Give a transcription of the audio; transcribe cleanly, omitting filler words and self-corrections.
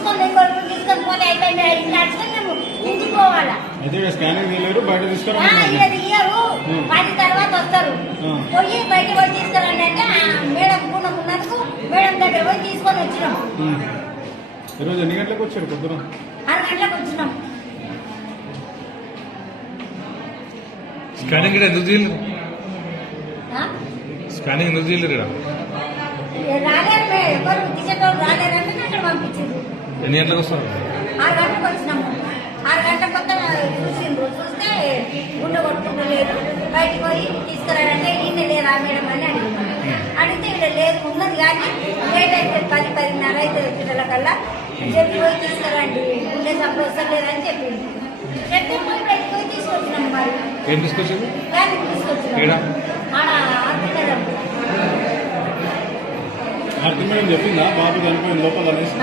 తీసుకొని తీసుకొని పోతే అయిపోయింది మేము ఇంటికి పోవాలా స్కానింగ్ తీయలేరు బయట తీసుకురా ఇయ్యరు 10 తర్వాత వస్తారు పోయి బయట పోయి తీసుకురండి అంటే మేడం ఉన్నందుకు మేడం దగ్గర పోయి తీసుకొని వచ్చినాం. ఈరోజు ఎన్ని గంటలకు వచ్చారు? పొద్దున 6 గంటలకు వచ్చినాం. స్కానింగ్ ఎందుకు చేయలేరు? స్కానింగ్ ఎందుకు చేయలేరు? రాలేరు, ఎవరు తీసేటోళ్ళు రాలేరంటే అక్కడ పంపించారు. ఎన్ని గంటలకు వస్తారు? 6 గంటలకు వచ్చినాము. 6 గంటలకు వస్తే చూస్తే గుండె కొట్టుకుంటలేదు. బయటకు పోయి తీసుకురాడంటే ఈయన లేరా మేడం అని అడిగితే ఇక్కడ లేదు ఉన్నది కానీ లేట్ అయితే 10-10:30 అయితే పిల్లలకల్లా చెప్పి పోయి తీసుకురండి గుండె సప్పుడు వస్తలేదని చెప్పింది. చెప్తే పోయి బయటకు పోయి తీసుకొచ్చినాం. మరి ఏం తీసుకొచ్చారు? తీసుకొచ్చినాం. ఆర్తి మేడం చెప్పిందా బాబు చనిపోయిన లోపల అనేసి?